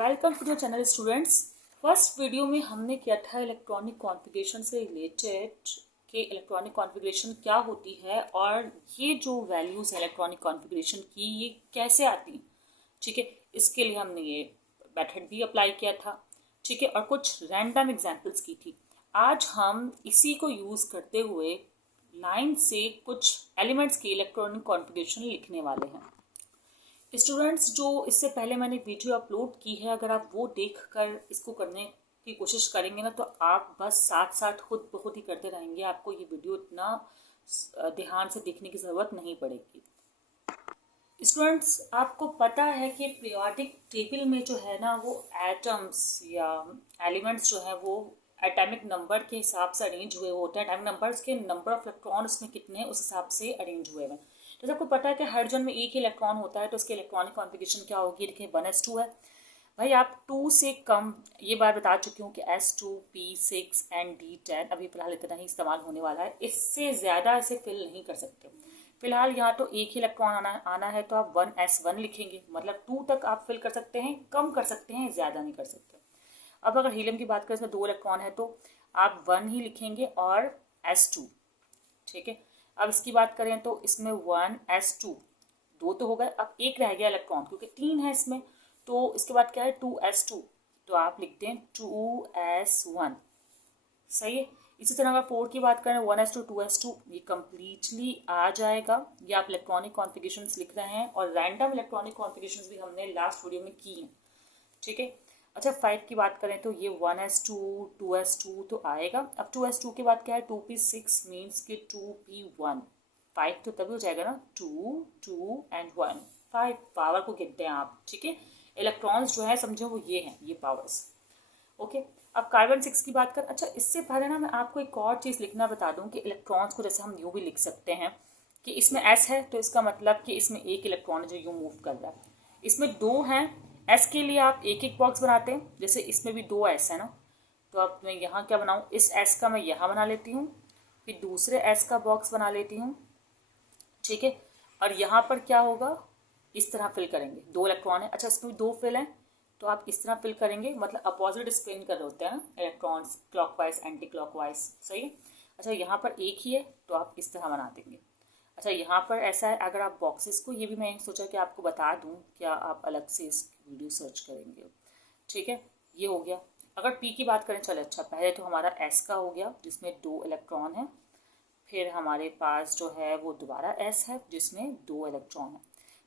Welcome to your channel students. First video में हमने किया था इलेक्ट्रॉनिक कॉन्फ़िगरेशन से रिलेटेड कि इलेक्ट्रॉनिक कॉन्फ़िगरेशन क्या होती है और ये जो वैल्यूज़ है इलेक्ट्रॉनिक कॉन्फ़िगरेशन की ये कैसे आती हैं। ठीक है, इसके लिए हमने ये मेथड भी अप्लाई किया था। ठीक है, और कुछ रैंडम एग्जांपल्स की थी। आज हम इसी को यूज़ करते हुए लाइन से कुछ एलिमेंट्स की इलेक्ट्रॉनिक कॉन्फ़िगरेशन लिखने वाले हैं। स्टूडेंट्स, जो इससे पहले मैंने वीडियो अपलोड की है, अगर आप वो देख कर इसको करने की कोशिश करेंगे ना तो आप बस साथ साथ खुद ब खुद ही करते रहेंगे। आपको ये वीडियो इतना ध्यान से देखने की ज़रूरत नहीं पड़ेगी। स्टूडेंट्स, आपको पता है कि पीरियोडिक टेबल में जो है ना वो एटम्स या एलिमेंट्स जो है वो एटॉमिक नंबर के हिसाब से अरेंज हुए होते हैं। एटॉमिक नंबर्स के नंबर ऑफ इलेक्ट्रॉन उसमें कितने उस हिसाब से अरेंज हुए हैं। जैसे आपको पता है कि हाइड्रोजन में एक ही इलेक्ट्रॉन होता है तो उसकी इलेक्ट्रॉनिक कॉन्फ़िगरेशन क्या होगी। देखिए 1s2 है भाई। आप 2 से कम ये बात बता चुकी हूँ कि S2 P6 एंड D10 अभी फिलहाल इतना ही इस्तेमाल होने वाला है। इससे ज़्यादा इसे फिल नहीं कर सकते। फिलहाल यहाँ तो एक ही इलेक्ट्रॉन आना है तो आप 1s1 लिखेंगे, मतलब 2 तक आप फिल कर सकते हैं, कम कर सकते हैं, ज़्यादा नहीं कर सकते। अब अगर हीलियम की बात करें इसमें 2 इलेक्ट्रॉन है तो आप 1 ही लिखेंगे और S2। ठीक है, अब इसकी बात करें तो इसमें 1s2 2 तो हो गए, अब एक रह गया इलेक्ट्रॉन क्योंकि 3 है इसमें, तो इसके बाद क्या है 2s2, तो आप लिखते हैं 2s1। सही है। इसी तरह अगर 4 की बात करें 1s2 2s2 ये कम्प्लीटली आ जाएगा। ये आप इलेक्ट्रॉनिक कॉन्फ़िगरेशंस लिख रहे हैं और रैंडम इलेक्ट्रॉनिक कॉन्फ़िगरेशंस भी हमने लास्ट वीडियो में की हैं। ठीक है। अच्छा 5 की बात करें तो ये 1s2 2s2 तो आएगा। अब 2s2 के बाद क्या है 2p6 मीन्स कि 2p1। 5 तो तभी हो जाएगा ना 2 2 एंड 1 5 पावर को गिनते हैं आप। ठीक है, इलेक्ट्रॉन्स जो है समझो वो ये हैं, ये पावर्स। ओके, अब कार्बन 6 की बात कर। अच्छा इससे पहले ना मैं आपको एक और चीज़ लिखना बता दूं कि इलेक्ट्रॉन्स को जैसे हम यूँ भी लिख सकते हैं कि इसमें s है तो इसका मतलब कि इसमें एक इलेक्ट्रॉन है जो यूँ मूव कर रहा है। इसमें 2 हैं, s के लिए आप एक एक बॉक्स बनाते हैं, जैसे इसमें भी 2 s है ना, तो अब मैं यहाँ क्या बनाऊँ, इस s का मैं यहाँ बना लेती हूँ, फिर दूसरे s का बॉक्स बना लेती हूँ। ठीक है, और यहाँ पर क्या होगा, इस तरह फिल करेंगे। 2 इलेक्ट्रॉन है, अच्छा इसमें 2 फिल हैं तो आप इस तरह फिल करेंगे, मतलब अपोजिट स्पिन कर रहे होते हैं ना इलेक्ट्रॉन्स, क्लॉकवाइज एंटी क्लॉकवाइज। सही है। अच्छा यहाँ पर एक ही है तो आप इस तरह बना देंगे। अच्छा यहाँ पर ऐसा है, अगर आप बॉक्सेस को, ये भी मैं सोचा कि आपको बता दूँ, क्या आप अलग से इस वीडियो सर्च करेंगे। ठीक है, ये हो गया। अगर पी की बात करें, चले अच्छा पहले तो हमारा एस का हो गया जिसमें 2 इलेक्ट्रॉन है, फिर हमारे पास जो है वो दोबारा एस है जिसमें 2 इलेक्ट्रॉन है,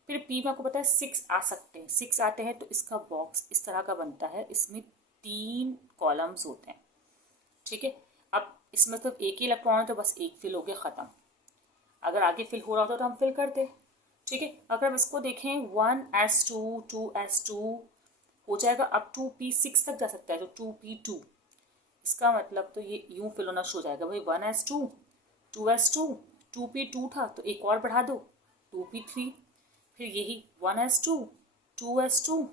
फिर पी में आपको पता है 6 आ सकते हैं। 6 आते हैं तो इसका बॉक्स इस तरह का बनता है, इसमें 3 कॉलम्स होते हैं। ठीक है, अब इसमें तो एक ही इलेक्ट्रॉन है तो बस एक फिल हो गया, ख़त्म। अगर आगे फिल हो रहा होता तो हम फिल करते। ठीक है, अगर हम इसको देखें 1s2 2s2 हो जाएगा, अब 2p6 तक जा सकता है तो 2p2। इसका मतलब तो ये यूं फिल होना शुरू हो जाएगा भाई, 1s2 2s2 2p2 था तो एक और बढ़ा दो 2p3, फिर यही 1s2 2s2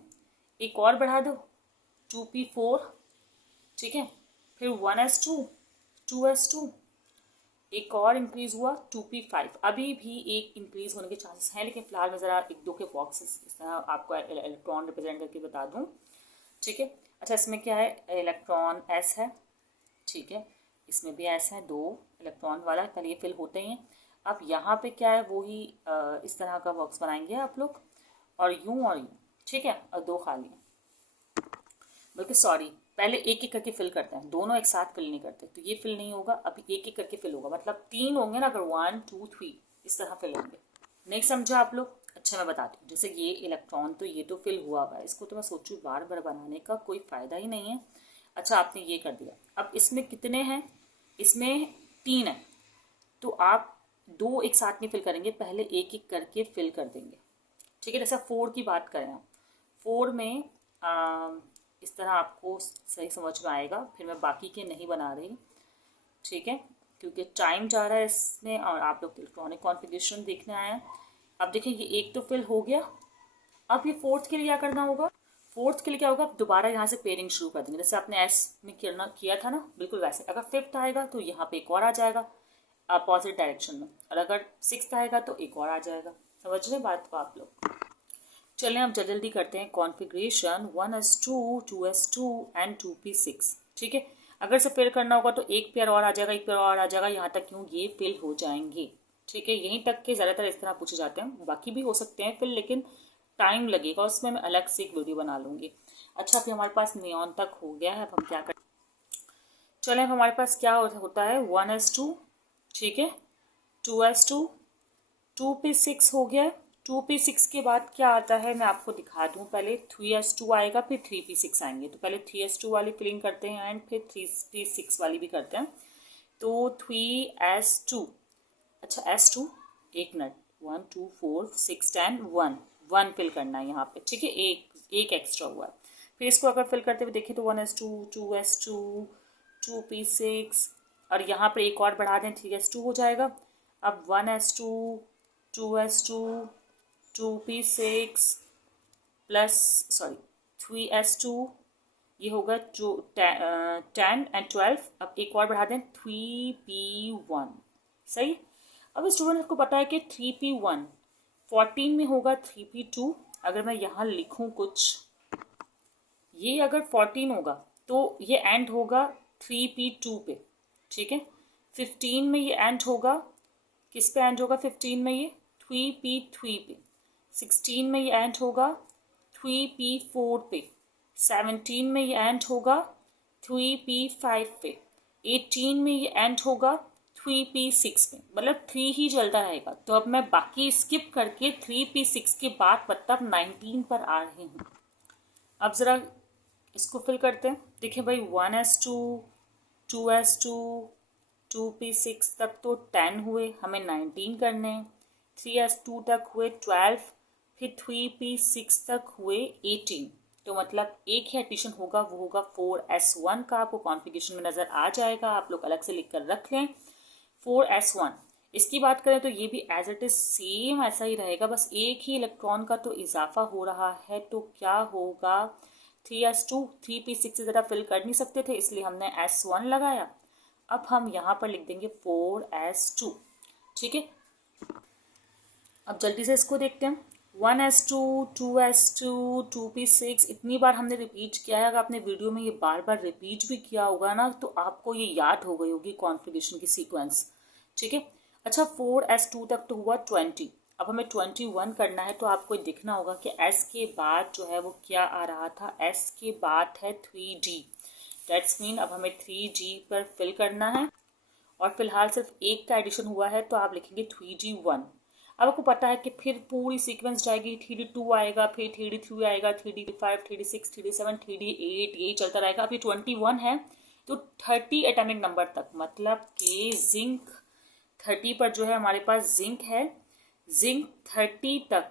एक और बढ़ा दो 2p4। ठीक है, फिर 1s2 2s2 एक और इंक्रीज हुआ 2p5। अभी भी एक इंक्रीज होने के चांसेस हैं, लेकिन फिलहाल मैं ज़रा एक दो के बॉक्सेस इस तरह आपको इलेक्ट्रॉन रिप्रेजेंट करके बता दूँ। ठीक है, अच्छा इसमें क्या है, इलेक्ट्रॉन s है। ठीक है, इसमें भी s है, 2 इलेक्ट्रॉन वाला, पहले ये फिल होते ही हैं। अब यहाँ पे क्या है, वो ही इस तरह का बॉक्स बनाएंगे आप लोग, और यूं। ठीक है, और 2 खाली हैं, बल्कि सॉरी पहले एक एक करके फिल करते हैं, दोनों एक साथ फिल नहीं करते, तो ये फिल नहीं होगा, अभी एक एक करके फिल होगा, मतलब 3 होंगे ना, अगर 1 2 3 इस तरह फिल होंगे। नेक्स्ट समझो आप लोग। अच्छा मैं बताती हूँ, जैसे ये इलेक्ट्रॉन तो ये तो फिल हुआ है, इसको तो मैं सोचूँ बार बार बनाने का कोई फ़ायदा ही नहीं है। अच्छा आपने ये कर दिया, अब इसमें कितने हैं, इसमें 3 है, तो आप 2 एक साथ नहीं फिल करेंगे, पहले एक एक करके फिल कर देंगे। ठीक है, जैसे 4 की बात करें आप, 4 में इस तरह आपको सही समझ में आएगा, फिर मैं बाकी के नहीं बना रही। ठीक है, क्योंकि टाइम जा रहा है इसमें और आप लोग इलेक्ट्रॉनिक कॉन्फ़िगरेशन देखने आए हैं। अब देखिए ये एक तो फिल हो गया, अब ये 4th के लिए क्या करना होगा, 4th के लिए क्या होगा, आप दोबारा यहाँ से पेयरिंग शुरू कर देंगे, जैसे आपने एस में किया था ना, बिल्कुल वैसे। अगर 5th आएगा तो यहाँ पे एक और आ जाएगा अपोजिट डायरेक्शन में, और अगर 6th आएगा तो एक और आ जाएगा। समझ रहे बात को आप लोग। चलें अब जल्दी करते हैं configuration 1s2, 2s2 and 2p6। ठीक है, अगर से फिल करना होगा तो एक पेयर और आ जाएगा, एक पेयर और आ जाएगा, यहाँ तक क्यों ये फिल हो जाएंगे। ठीक है, यहीं तक के ज़्यादातर इस तरह पूछे जाते हैं, बाकी भी हो सकते हैं फिल, लेकिन टाइम लगेगा उसमें, मैं अलग से एक वीडियो बना लूँगी। अच्छा, अभी हमारे पास नियॉन तक हो गया है, अब हम क्या करें, चलें अब हमारे पास क्या होता है 1s2, ठीक है, 2s2, 2p6 हो गया। 2p6 के बाद क्या आता है मैं आपको दिखा दूं, पहले 3s2 आएगा, फिर 3p6 आएंगे। तो पहले 3s2 वाली फिलिंग करते हैं एंड फिर 3p6 वाली भी करते हैं। तो 3s2, अच्छा s2, एक मिनट, 1 2 4 6 10 1 1 फिल करना है यहाँ पे। ठीक है, एक एक्स्ट्रा हुआ है। फिर इसको अगर फिल करते हुए देखें तो 1s2, 2s2, 2p6 और यहाँ पर एक और बढ़ा दें 3s2 हो जाएगा। अब 1s2, 2s2, 2p6 plus sorry 3s2, ये होगा 10 एंड 12। अब एक और बढ़ा दें 3p1, सही। अब स्टूडेंट को पता है कि 3p1 14 में होगा 3p2। अगर मैं यहाँ लिखूँ कुछ, ये अगर 14 होगा तो ये एंड होगा 3p2 पे। ठीक है, 15 में ये एंड होगा, किस पे एंड होगा 15 में, ये 3p3 पे। 16 में ये एंड होगा 3p4 पे। 17 में ये एंड होगा 3p5 पे। 18 में ये एंड होगा 3p6 पे, मतलब 3 ही चलता रहेगा। तो अब मैं बाकी स्किप करके 3p6 के बाद मतलब 19 पर आ रही हूँ। अब ज़रा इसको फिल करते हैं। देखिए भाई 1s2, 2s2, 2p6 तक तो 10 हुए, हमें 19 करने हैं। 3s2 तक हुए 12, फिर 3p6 तक हुए 18। तो मतलब एक ही एडिशन होगा, वो होगा 4s1 का। आपको कॉन्फ़िगरेशन में नज़र आ जाएगा, आप लोग अलग से लिख कर रख लें 4s1। इसकी बात करें तो ये भी एज इट इज़ सेम ऐसा ही रहेगा, बस एक ही इलेक्ट्रॉन का तो इजाफा हो रहा है। तो क्या होगा 3s2, 3p6 से ज़रा फिल कर नहीं सकते थे, इसलिए हमने s1 लगाया। अब हम यहाँ पर लिख देंगे 4s2। ठीक है, अब जल्दी से इसको देखते हैं। 1s2, 2s2, 2p6 इतनी बार हमने रिपीट किया है। अगर आपने वीडियो में ये बार बार रिपीट भी किया होगा ना, तो आपको ये याद हो गई होगी कॉन्फ़िगरेशन की सीक्वेंस। ठीक है, अच्छा 4s2 तक तो हुआ 20। अब हमें 21 करना है, तो आपको दिखना होगा कि s के बाद जो है वो क्या आ रहा था, s के बाद है 3d। दैट्स मीन अब हमें 3d पर फिल करना है, और फिलहाल सिर्फ एक का एडिशन हुआ है, तो आप लिखेंगे 3d1। अब आपको पता है कि फिर पूरी सीक्वेंस जाएगी, 3d2 आएगा, फिर 3d3 आएगा, 3d5, 3d6, 3d7, 3d8, यही चलता रहेगा। अभी 21 है, तो 30 एटॉमिक नंबर तक, मतलब कि जिंक 30 पर जो है हमारे पास जिंक है, जिंक 30 तक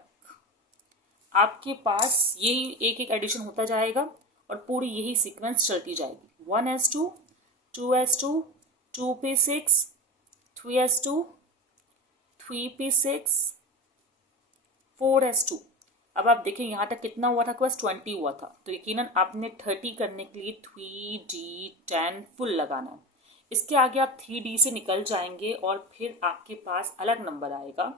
आपके पास यही एक एक एडिशन होता जाएगा और पूरी यही सीक्वेंस चलती जाएगी। 1s2, 2s2, 2p6, 3s2, 3p6, 4s2। अब आप देखें यहाँ तक कितना हुआ था, बस 20 हुआ था, तो यकीनन आपने 30 करने के लिए 3d10 फुल लगाना है। इसके आगे आप 3d से निकल जाएंगे और फिर आपके पास अलग नंबर आएगा।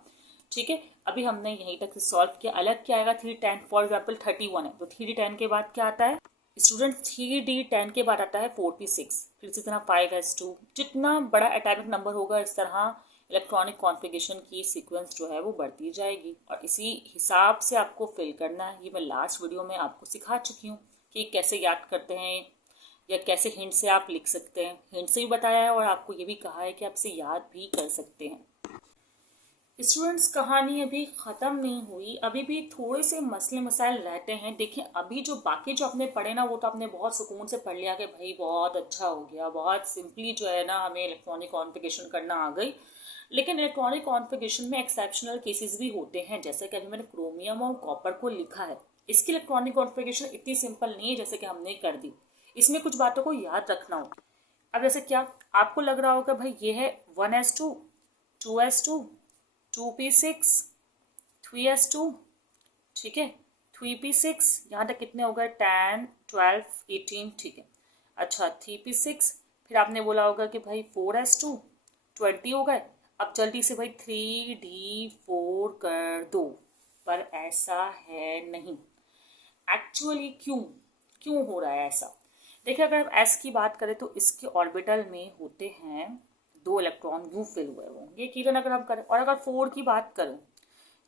ठीक है, अभी हमने यहीं तक सॉल्व किया। अलग क्या आएगा, 3d10, फॉर एग्जाम्पल 31 है, तो 3d10 के बाद क्या आता है स्टूडेंट, 3d10 के बाद आता है 4p6, फिर इसी तरह 5s2। जितना बड़ा एटॉमिक नंबर होगा, इस तरह इलेक्ट्रॉनिक कॉन्फ़िगरेशन की सीक्वेंस जो है वो बढ़ती जाएगी, और इसी हिसाब से आपको फिल करना है। ये मैं लास्ट वीडियो में आपको सिखा चुकी हूँ कि कैसे याद करते हैं या कैसे हिंट से आप लिख सकते हैं। हिंट से भी बताया है और आपको ये भी कहा है कि आपसे याद भी कर सकते हैं। स्टूडेंट्स, कहानी अभी ख़त्म नहीं हुई, अभी भी थोड़े से मसले मसाइल रहते हैं। देखिए, अभी जो बाकी जो आपने पढ़े ना, वो तो आपने बहुत सुकून से पढ़ लिया कि भाई बहुत अच्छा हो गया, बहुत सिंपली जो है ना हमें इलेक्ट्रॉनिक कॉन्फ़िगरेशन करना आ गई। लेकिन इलेक्ट्रॉनिक कॉन्फ़िगरेशन में एक्सेप्शनल केसेस भी होते हैं, जैसे कि अभी मैंने क्रोमियम और कॉपर को लिखा है। इसकी इलेक्ट्रॉनिक कॉन्फ़िगरेशन इतनी सिंपल नहीं है जैसे कि हमने कर दी, इसमें कुछ बातों को याद रखना होगा। अब जैसे क्या आपको लग रहा होगा, भाई ये है 1s2, 2s2, 2p6, 3s2, ठीक है, 3p6, यहाँ तक कितने हो गए 10, 12, 18, ठीक है। अच्छा 3p6, फिर आपने बोला होगा कि भाई 4s2, 20 हो गए। अब जल्दी से भाई 3d4 कर दो, पर ऐसा है नहीं। एक्चुअली क्यों हो रहा है ऐसा? देखिए, अगर हम एस की बात करें तो इसके ऑर्बिटल में होते हैं 2 इलेक्ट्रॉन यूं फिल हुए वो, ये कीरन अगर हम करें। और अगर 4 की बात करूं,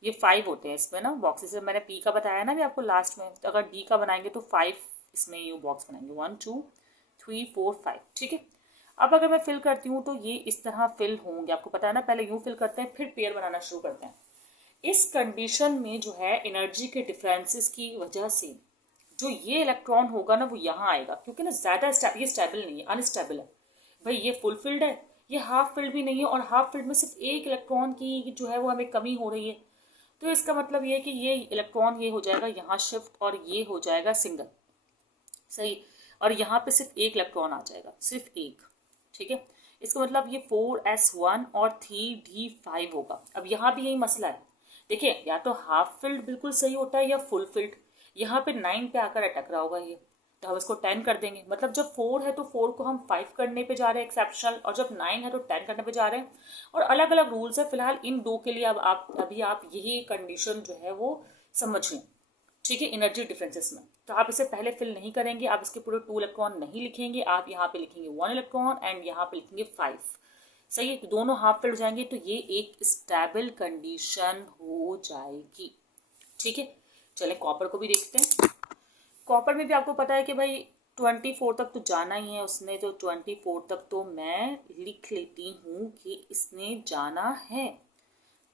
ये 5 होते हैं इसमें ना बॉक्सेस। मैंने पी का बताया ना भी आपको लास्ट में, तो अगर डी का बनाएंगे तो 5 इसमें यू बॉक्स बनाएंगे, 1 2 3 4 5, ठीक है। अब अगर मैं फिल करती हूँ तो ये इस तरह फिल होंगे, आपको पता है ना, पहले यूं फिल करते हैं फिर पेयर बनाना शुरू करते हैं। इस कंडीशन में जो है एनर्जी के डिफरेंसेस की वजह से जो ये इलेक्ट्रॉन होगा ना वो यहाँ आएगा, क्योंकि ना ज्यादा ये स्टेबल नहीं है, अनस्टेबल है। भाई ये फुल फिल्ड है, ये हाफ फिल्ड भी नहीं है, और हाफ फिल्ड में सिर्फ एक इलेक्ट्रॉन की जो है वो हमें कमी हो रही है। तो इसका मतलब ये है कि ये इलेक्ट्रॉन ये हो जाएगा यहाँ शिफ्ट और ये हो जाएगा सिंगल, सही। और यहाँ पे सिर्फ एक इलेक्ट्रॉन आ जाएगा, सिर्फ एक, ठीक है। इसका मतलब ये 4s1 और 3d5 होगा। अब यहाँ भी यही मसला है, देखिए या तो हाफ फिल्ड बिल्कुल सही होता है या फुल फिल्ड। यहाँ पे 9 पे आकर अटक रहा होगा ये, तो हम इसको 10 कर देंगे। मतलब जब 4 है तो 4 को हम 5 करने पे जा रहे हैं एक्सेप्शनल, और जब 9 है तो 10 करने पे जा रहे हैं। और अलग अलग रूल्स है फिलहाल इन दो के लिए। अब अभी आप यही कंडीशन जो है वो समझ लें, ठीक है, एनर्जी डिफरेंसेस में। तो आप इसे पहले फिल नहीं करेंगे, आप इसके पूरे 2 इलेक्ट्रॉन नहीं लिखेंगे, आप यहाँ पे लिखेंगे 1 इलेक्ट्रॉन एंड यहाँ पे लिखेंगे 5, सही है। दोनों हाफ फिल हो जाएंगे, तो ये एक स्टेबल कंडीशन हो जाएगी, ठीक है। चले कॉपर को भी देखते हैं। कॉपर में भी आपको पता है कि भाई 24 तक तो जाना ही है उसने, तो 24 तक तो मैं लिख लेती हूँ कि इसने जाना है,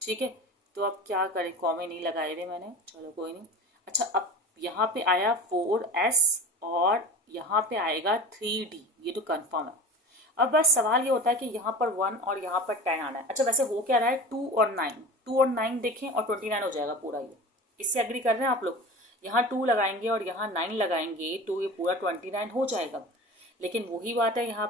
ठीक है। तो अब क्या करें, कॉमे नहीं लगाए हुए मैंने, चलो कोई नहीं। अच्छा, अब यहाँ पे आया 4s और यहाँ पे आएगा 3d, ये तो कंफर्म है। अब बस सवाल ये होता है कि यहाँ पर 1 और यहाँ पर 10 आना है। अच्छा, वैसे हो क्या रहा है, 2 और 9 देखें और 29 हो जाएगा पूरा ये। इससे एग्री कर रहे हैं आप लोग? यहाँ 2 लगाएंगे और यहाँ 9 लगाएंगे तो ये पूरा 29 हो जाएगा। लेकिन वही बात है यहाँ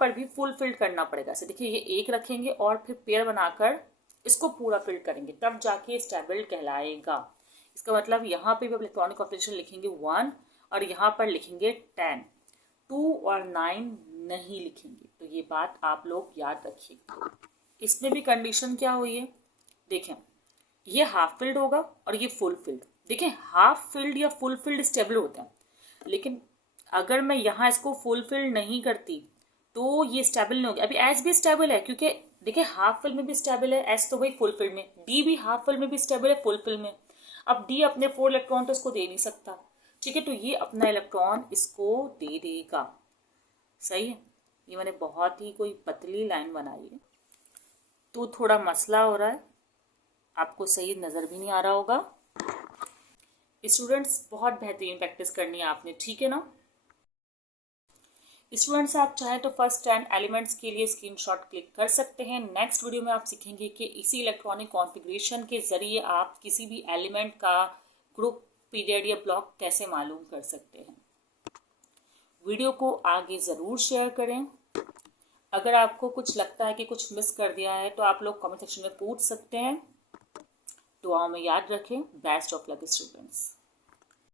पर भी फुल फिल्ड करना पड़ेगा। ऐसे देखिए, ये एक रखेंगे और फिर पेयर बनाकर इसको पूरा फिल्ड करेंगे, तब जाके स्टेबल कहलाएगा। इसका मतलब यहाँ पे भी इलेक्ट्रॉनिक कॉन्फ़िगरेशन लिखेंगे 1 और यहाँ पर लिखेंगे 10, 2 और 9 नहीं लिखेंगे। तो ये बात आप लोग याद रखिए। इसमें भी कंडीशन क्या हुई है, देखें, ये हाफ फिल्ड होगा और ये फुल फिल्ड। देखें, हाफ फिल्ड या फुल फिल्ड स्टेबल होते हैं, लेकिन अगर मैं यहाँ इसको फुल फिल्ड नहीं करती तो ये स्टेबल नहीं होगी। अभी एस भी स्टेबल है, क्योंकि देखिए हाफ फिल्ड में भी स्टेबल है, एस तो भाई फुल फिल्ड में, डी भी हाफ फिल्ड में भी स्टेबल है, फुल फिल्ड में। अब डी अपने 4 इलेक्ट्रॉन तो इसको दे नहीं सकता, ठीक है, तो ये अपना इलेक्ट्रॉन इसको दे देगा, सही है। ये मैंने बहुत ही कोई पतली लाइन बनाई है, तो थोड़ा मसला हो रहा है, आपको सही नज़र भी नहीं आ रहा होगा। स्टूडेंट्स, बहुत बेहतरीन प्रैक्टिस करनी है आपने, ठीक है ना। स्टूडेंट्स, आप चाहें तो फर्स्ट 10 एलिमेंट्स के लिए स्क्रीनशॉट क्लिक कर सकते हैं। नेक्स्ट वीडियो में आप सीखेंगे कि इसी इलेक्ट्रॉनिक कॉन्फ़िगरेशन के ज़रिए आप किसी भी एलिमेंट का ग्रुप, पीरियड या ब्लॉक कैसे मालूम कर सकते हैं। वीडियो को आगे ज़रूर शेयर करें। अगर आपको कुछ लगता है कि कुछ मिस कर दिया है तो आप लोग कमेंट सेक्शन में पूछ सकते हैं। दुआओं में याद रखें। Best of luck students.